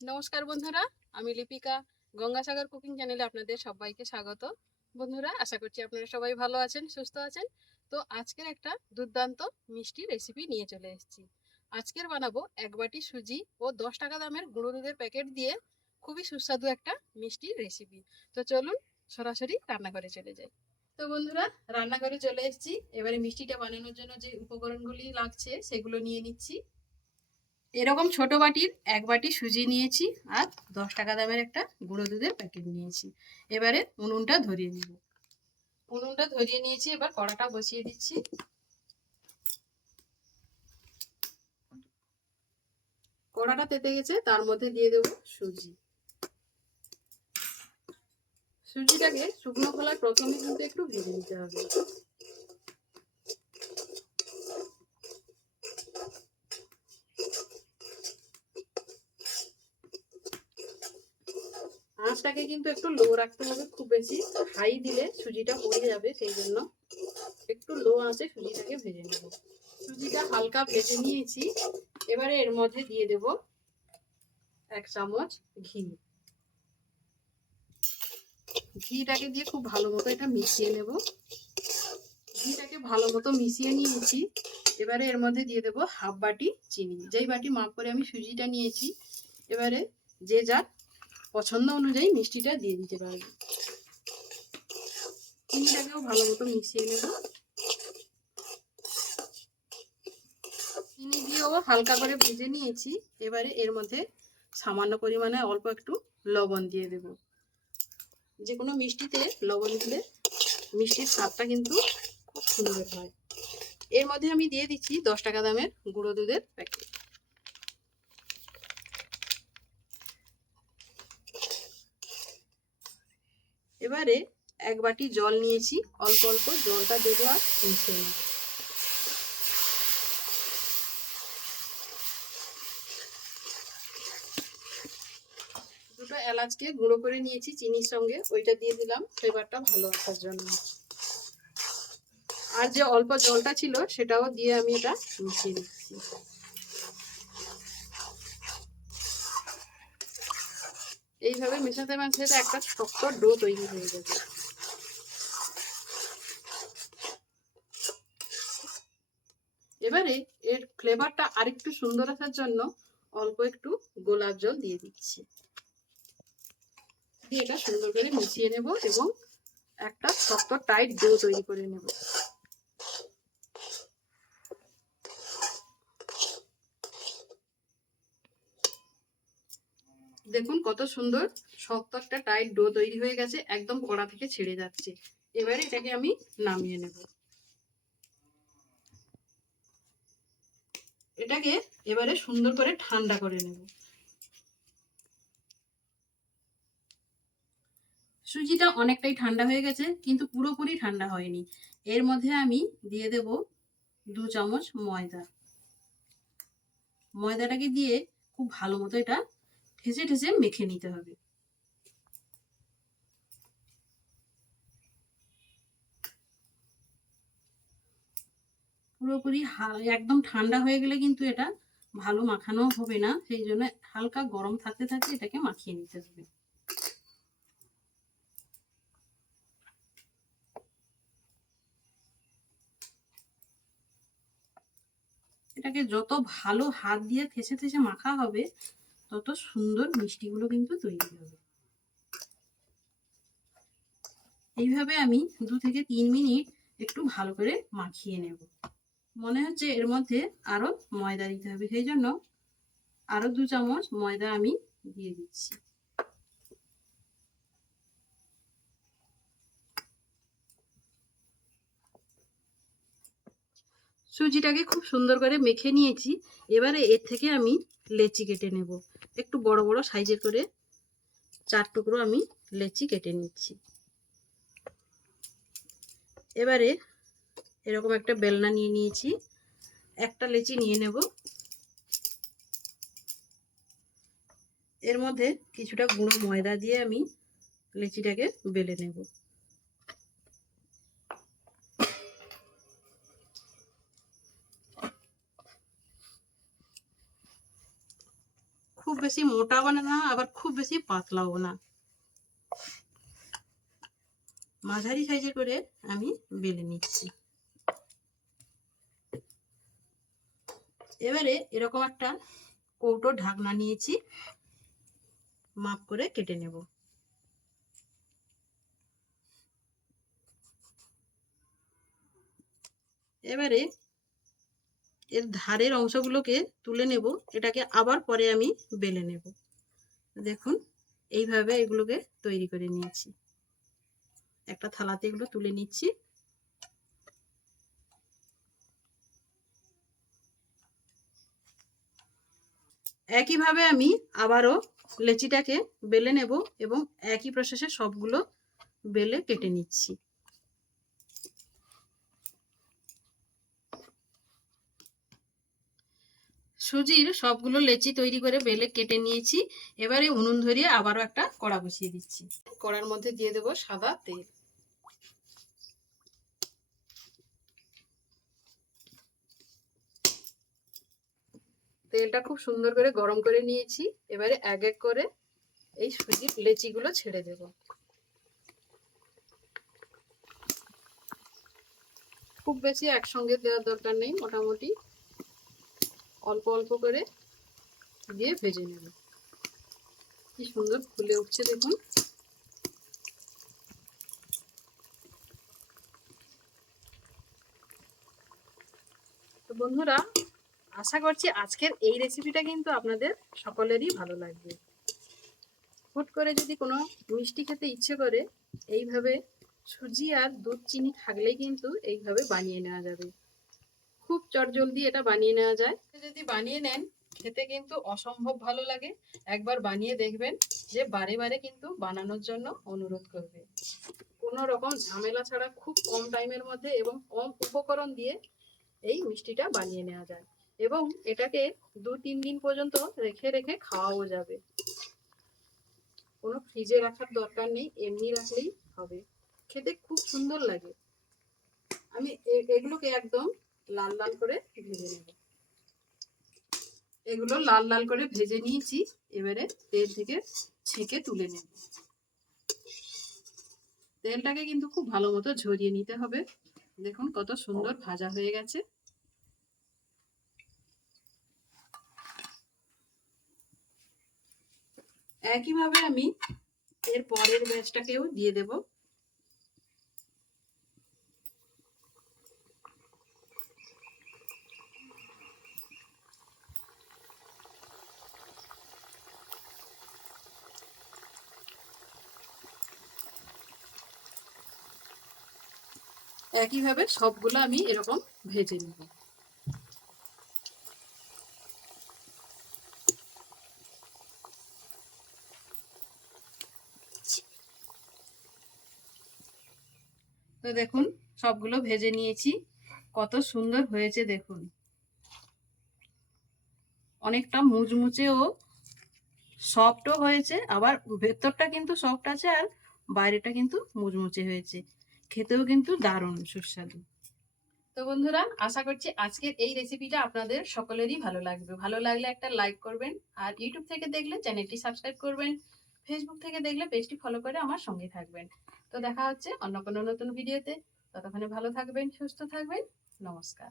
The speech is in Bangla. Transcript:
নমস্কার বন্ধুরা, আমি লিপিকা, গঙ্গাসাগর কুকিং চ্যানেলে আপনাদের সবাইকে স্বাগত। বন্ধুরা, আশা করছি আপনারা সবাই ভালো আছেন, সুস্থ আছেন। তো আজকের একটা দুর্দান্ত মিষ্টি রেসিপি নিয়ে চলে এসেছি। আজকের বানাবো এক বাটি সুজি ও দশ টাকা দামের গুঁড়ো দুধের প্যাকেট দিয়ে খুবই সুস্বাদু একটা মিষ্টি রেসিপি তো চলুন সরাসরি রান্নাঘরে চলে যাই। তো বন্ধুরা, রান্নাঘরে চলে এসেছি। এবারে মিষ্টিটা বানানোর জন্য যে উপকরণগুলি লাগছে, সেগুলো নিয়ে নিচ্ছি। এরকম ছোট বাটির এক বাটি সুজি নিয়েছি আর দশ টাকা দামের একটা গুঁড়ো দুধের প্যাকেট নিয়েছি। এবারে উনুনটা ধরিয়ে নিব। উনুনটা ধরিয়ে নিয়েছি, এবার কড়াটা বসিয়ে দিচ্ছি। কড়াটা তেতে গেছে, তার মধ্যে দিয়ে দেবো সুজি। সুজিটাকে শুকনো খোলায় প্রথমে কিন্তু একটু ভেজে নিতে হবে। আঁচটাকে কিন্তু একটু লো রাখতে হবে খুব বেশি। হাই দিলে সুজিটা পড়ে যাবে সেই জন্য। একটু লো আঁচে সুজিটাকে ভেজে নেব। সুজিটা হালকা ভেজে নিয়েছি। এবারে এর মধ্যে দিয়ে দেব এক চামচ ঘি। ঘিটাকে দিয়ে খুব ভালো মতো এটা মিশিয়ে নেব। ঘিটাকে ভালো মতো মিশিয়ে নিয়েছি। এবারে এর মধ্যে দিয়ে দেব হাফ বাটি চিনি। যেই বাটি মাপ করে আমি সুজিটা নিয়েছি, এবারে যে যার পছন্দ অনুযায়ী মিষ্টিটা দিয়ে দিতে পারবে। চিনিটাকেও ভালো মতো মিশিয়ে নেব। চিনি দিয়েও হালকা করে ভেজে নিয়েছি। এবারে এর মধ্যে সামান্য পরিমাণে অল্প একটু লবণ দিয়ে দেব। যে কোনো মিষ্টিতে লবণ দিলে মিষ্টির স্বাদটা কিন্তু খুব সুন্দর হয়। এর মধ্যে আমি দিয়ে দিচ্ছি দশ টাকা দামের গুঁড়ো দুধের প্যাকেট। এবারে এক বাটি জল নিয়েছি। অল্প অল্প জলটা দেবো আর নেব। দুটো এলাচকে গুঁড়ো করে নিয়েছি চিনির সঙ্গে। ওইটা দিয়ে দিলাম। ফ্লেভারটা ভালো আসার জন্য। আর যে অল্প জলটা ছিল, সেটাও দিয়ে আমি এটা মিশিয়ে দিচ্ছি এইভাবে মেশাতে মেশাতে একটা শক্ত ডো তৈরি হয়ে যাবে। এবারে এর ফ্লেভারটা আরেকটু সুন্দর আসার জন্য অল্প একটু গোলাপ জল দিয়ে দিচ্ছি। দিয়ে এটা সুন্দর করে মিশিয়ে নেব এবং একটা শক্ত টাইট ডো তৈরি করে নেব দেখুন কত সুন্দর। শক্ত একটা টাইট ডো তৈরি হয়ে গেছে, একদম কড়া থেকে ছেড়ে যাচ্ছে। এবারে এটাকে আমি নামিয়ে নেব। এটাকে এবারে সুন্দর করে ঠান্ডা করে নেব। সুজিটা অনেকটাই ঠান্ডা হয়ে গেছে, কিন্তু পুরোপুরি ঠান্ডা হয়নি। এর মধ্যে আমি দিয়ে দেব দু চামচ ময়দা। ময়দাটাকে দিয়ে খুব ভালো মতো এটা ঠেসে ঠেসে মেখে নিতে হবে। পুরোপুরি একদম ঠান্ডা হয়ে গেলে কিন্তু এটা ভালো মাখানো হবে না, সেই জন্য হালকা গরম থাকতে থাকতে এটাকে মাখিয়ে নিতে হবে। এটাকে যত ভালো হাত দিয়ে থেসে থেসে মাখা হবে তত সুন্দর মিষ্টিগুলো কিন্তু তৈরি হবে। এইভাবে আমি দু থেকে তিন মিনিট একটু ভালো করে মাখিয়ে নেব। মনে হচ্ছে এর মধ্যে আরও ময়দা দিতে হবে, সেই জন্য আরও দু চামচ ময়দা আমি দিয়ে দিচ্ছি। সুজিটাকে খুব সুন্দর করে মেখে নিয়েছি। এবারে এর থেকে আমি লেচি কেটে নেব। একটু বড় বড় সাইজের করে চার টুকরো আমি লেচি কেটে নিচ্ছি। এবারে এরকম একটা বেলনা নিয়ে নিয়েছি। একটা লেচি নিয়ে নেব। এর মধ্যে কিছুটা গুঁড়ো ময়দা দিয়ে আমি লেচিটাকে বেলে নেব। বেশি মোটা বানানো না, আবার খুব বেশি পাতলাও না। মাঝারি সাইজে করে আমি বেলে নিচ্ছি। এবারে এরকম একটা কৌটো ঢাকনা নিয়েছি, মাপ করে কেটে নেব। এবারে এর ধারের অংশগুলোকে তুলে নেব। এটাকে আবার পরে আমি বেলে নেব। দেখুন, এইভাবে এগুলোকে তৈরি করে নিয়েছি। একটা থালাতে এগুলো তুলে নিচ্ছি। একইভাবে আমি আবারও লেচিটাকে বেলে নেব এবং একই প্রসেসে সবগুলো বেলে কেটে নিচ্ছি। সুজির সবগুলো লেচি তৈরি করে বেলে কেটে নিয়েছি। এবারে উনুন ধরিয়ে আবারও একটা কড়া বসিয়ে দিচ্ছি। কড়ার মধ্যে দিয়ে দেব সাদা তেল। তেলটা খুব সুন্দর করে গরম করে নিয়েছি। এবারে এক এক করে এই সুজির লেচিগুলো ছেড়ে দেব। খুব বেশি একসঙ্গে দেওয়ার দরকার নেই, মোটামুটি। অল্প অল্প করে দিয়ে ভেজে নেব। কি সুন্দর ফুলে উঠছে দেখুন। তো বন্ধুরা, আশা করছি আজকের এই রেসিপিটা কিন্তু আপনাদের সকলেরই ভালো লাগবে। হুট করে যদি কোনো মিষ্টি খেতে ইচ্ছে করে, এইভাবে সুজি আর দুধ, চিনি থাকলেই কিন্তু এইভাবে বানিয়ে নেওয়া যাবে। খুব চটজলদি এটা বানিয়ে নেওয়া যায়। যদি বানিয়ে নেন, খেতে কিন্তু অসম্ভব ভালো লাগে। একবার বানিয়ে দেখবেন যে বারে বারে কিন্তু বানানোর জন্য অনুরোধ করবে। কোনো রকম ঝামেলা ছাড়া খুব কম টাইমের মধ্যে এবং কম উপকরণ দিয়ে এই মিষ্টিটা বানিয়ে নেওয়া যায়। এবং এটাকে দু তিন দিন পর্যন্ত রেখে রেখে খাওয়াও যাবে। কোনো ফ্রিজে রাখার দরকার নেই, এমনি রাখলেই হবে। খেতে খুব সুন্দর লাগে। আমি এগুলোকে একদম লাল লাল করে ভেজে নেব। এগুলো লাল লাল করে ভেজে নিয়েছি, এবারে তেল থেকে ছেঁকে তুলে নেব। তেলটাকে কিন্তু খুব ভালো মতো ঝরিয়ে নিতে হবে। দেখুন কত সুন্দর ভাজা হয়ে গেছে। একইভাবে আমি এর পরের ব্যাচটাকেও দিয়ে দেব। একইভাবে সবগুলো আমি এরকম ভেজে নেব। তো দেখুন, সবগুলো ভেজে নিয়েছি। কত সুন্দর হয়েছে দেখুন। অনেকটা মুচমুচে ও সফটও হয়েছে, আবার ভেতরটা কিন্তু সফট আছে আর বাইরেটা কিন্তু মুচমুচে হয়েছে। খেতেও কিন্তু দারুণ সুস্বাদু। তো বন্ধুরা, আশা করছি আজকের এই রেসিপিটা আপনাদের সকলেরই ভালো লাগবে। ভালো লাগলে একটা লাইক করবেন, আর ইউটিউব থেকে দেখলে চ্যানেলটি সাবস্ক্রাইব করবেন ফেসবুক থেকে দেখলে পেজটি ফলো করে আমার সঙ্গে থাকবেন। তো দেখা হচ্ছে অন্য কোনো নতুন ভিডিওতে ততক্ষণে ভালো থাকবেন, সুস্থ থাকবেন। নমস্কার।